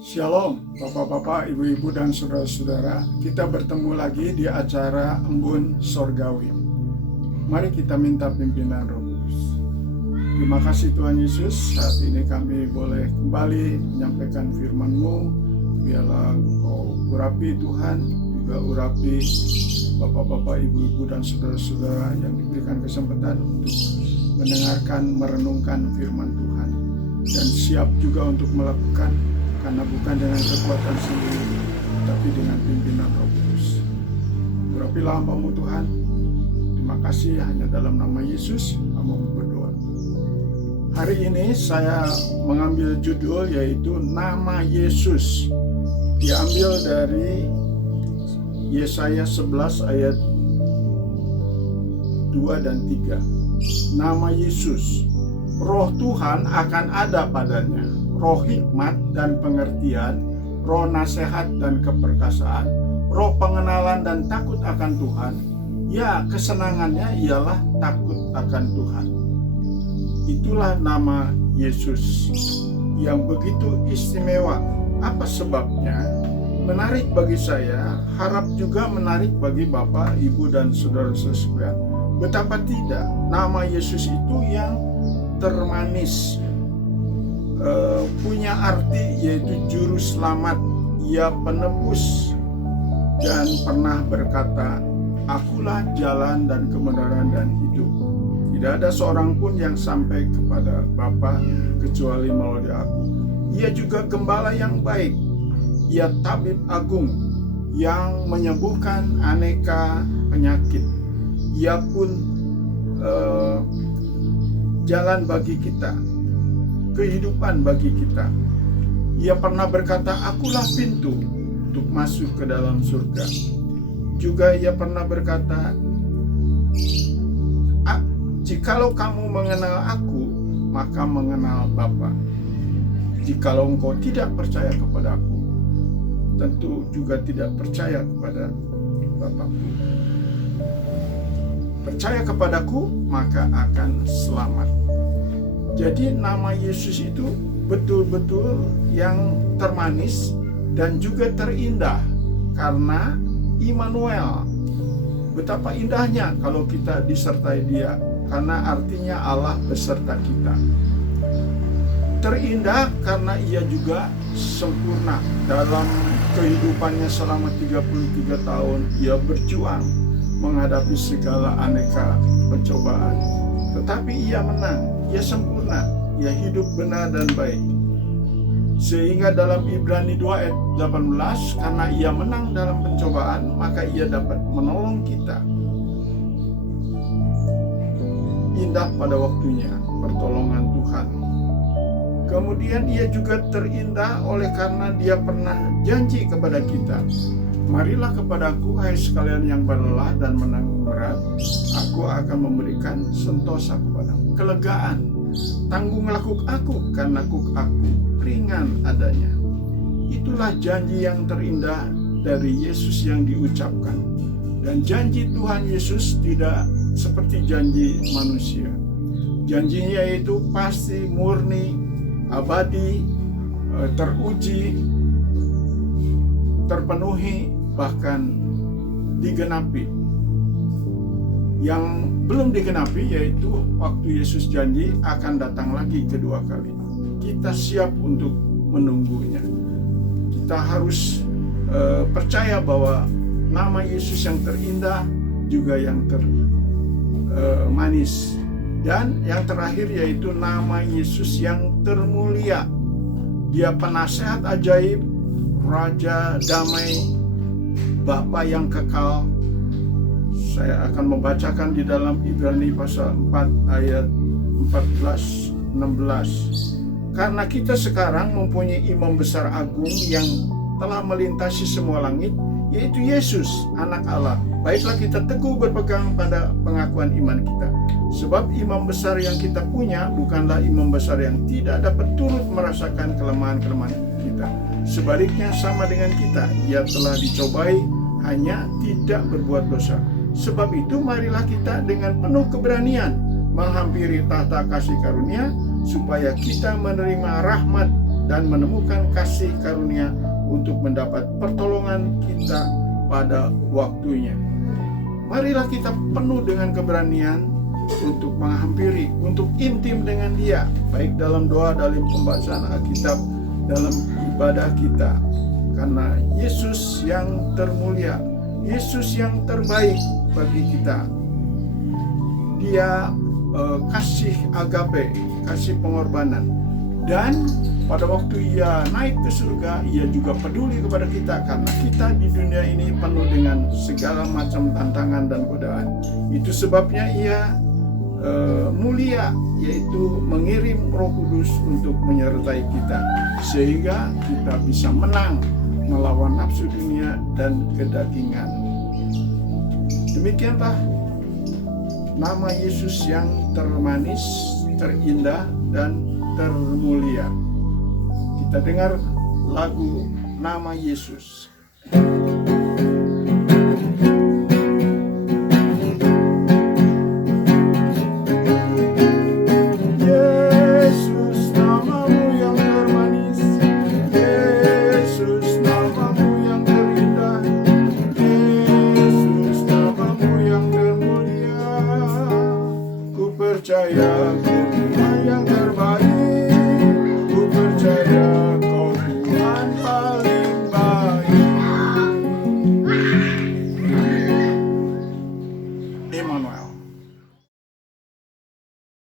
Shalom Bapak-bapak, Ibu-ibu, dan saudara-saudara. Kita bertemu lagi di acara Embun Sorgawi. Mari kita minta pimpinan Roh Kudus. Terima kasih Tuhan Yesus, saat ini kami boleh kembali menyampaikan firman-Mu. Biarlah Engkau urapi Tuhan, juga urapi Bapak-bapak, Ibu-ibu, dan saudara-saudara yang diberikan kesempatan untuk mendengarkan, merenungkan firman Tuhan. Dan siap juga untuk melakukan, karena bukan dengan kekuatan sendiri, tapi dengan pimpinan Roh Kudus. Urapilah hamba-Mu Tuhan. Terima kasih, hanya dalam nama Yesus hamba-Mu berdoa. Hari ini saya mengambil judul yaitu Nama Yesus. Diambil dari Yesaya 11 ayat 2 dan 3. Nama Yesus, Roh Tuhan akan ada padanya, roh hikmat dan pengertian, roh nasihat dan keperkasaan, roh pengenalan dan takut akan Tuhan. Ya, kesenangannya ialah takut akan Tuhan. Itulah nama Yesus yang begitu istimewa. Apa sebabnya? Menarik bagi saya, harap juga menarik bagi Bapak, Ibu, dan saudara-saudara sekalian. Betapa tidak, nama Yesus itu yang termanis, punya arti yaitu juru selamat, ia penebus, dan pernah berkata, akulah jalan dan kebenaran dan hidup. Tidak ada seorang pun yang sampai kepada Bapa kecuali melalui aku. Ia juga gembala yang baik, ia tabib agung yang menyembuhkan aneka penyakit. Ia pun jalan bagi kita, kehidupan bagi kita. Ia pernah berkata, akulah pintu untuk masuk ke dalam surga. Juga ia pernah berkata, jikalau kamu mengenal aku, maka mengenal Bapa. Jikalau engkau tidak percaya kepada aku, tentu juga tidak percaya kepada Bapakku. Percaya kepadaku, maka akan selamat. Jadi nama Yesus itu betul-betul yang termanis dan juga terindah, karena Immanuel. Betapa indahnya kalau kita disertai Dia, karena artinya Allah beserta kita. Terindah karena Ia juga sempurna. Dalam kehidupannya selama 33 tahun, Ia berjuang menghadapi segala aneka pencobaan. Tetapi Ia menang, Ia sempurna, Ia hidup benar dan baik. Sehingga dalam Ibrani 2 ayat 18, karena Ia menang dalam pencobaan, maka Ia dapat menolong kita. Indah pada waktunya pertolongan Tuhan. Kemudian Ia juga terindah oleh karena Dia pernah janji kepada kita, marilah kepadaku hai sekalian yang berlelah dan menanggung berat, aku akan memberikan sentosa kepadamu, kelegaan. Tanggunglah kuk aku, karena kuk aku ringan adanya. Itulah janji yang terindah dari Yesus yang diucapkan. Dan janji Tuhan Yesus tidak seperti janji manusia. Janjinya itu pasti, murni, abadi, teruji, terpenuhi, bahkan digenapi. Yang belum digenapi yaitu waktu Yesus janji akan datang lagi kedua kali. Kita siap untuk menunggunya. Kita harus percaya bahwa nama Yesus yang terindah juga yang termanis. Dan yang terakhir yaitu nama Yesus yang termulia. Dia penasehat ajaib, Raja damai, Bapa yang kekal. Saya akan membacakan di dalam Ibrani pasal 4 ayat 14-16. Karena kita sekarang mempunyai imam besar agung yang telah melintasi semua langit, yaitu Yesus, anak Allah. Baiklah kita teguh berpegang pada pengakuan iman kita. Sebab imam besar yang kita punya bukanlah imam besar yang tidak dapat turut merasakan kelemahan-kelemahan kita. Sebaliknya sama dengan kita, Ia telah dicobai, hanya tidak berbuat dosa. Sebab itu marilah kita dengan penuh keberanian menghampiri tahta kasih karunia, supaya kita menerima rahmat dan menemukan kasih karunia untuk mendapat pertolongan kita pada waktunya. Marilah kita penuh dengan keberanian untuk menghampiri, untuk intim dengan Dia, baik dalam doa, dalam pembacaan Alkitab, dalam ibadah kita. Karena Yesus yang termulia, Yesus yang terbaik bagi kita, Dia kasih agape, kasih pengorbanan. Dan pada waktu Ia naik ke surga, Ia juga peduli kepada kita, karena kita di dunia ini penuh dengan segala macam tantangan dan godaan. Itu sebabnya Ia mulia, yaitu mengirim Roh Kudus untuk menyertai kita, sehingga kita bisa menang melawan nafsu dunia dan kedagingan. Demikianlah nama Yesus yang termanis, terindah, dan termulia. Kita dengar lagu Nama Yesus.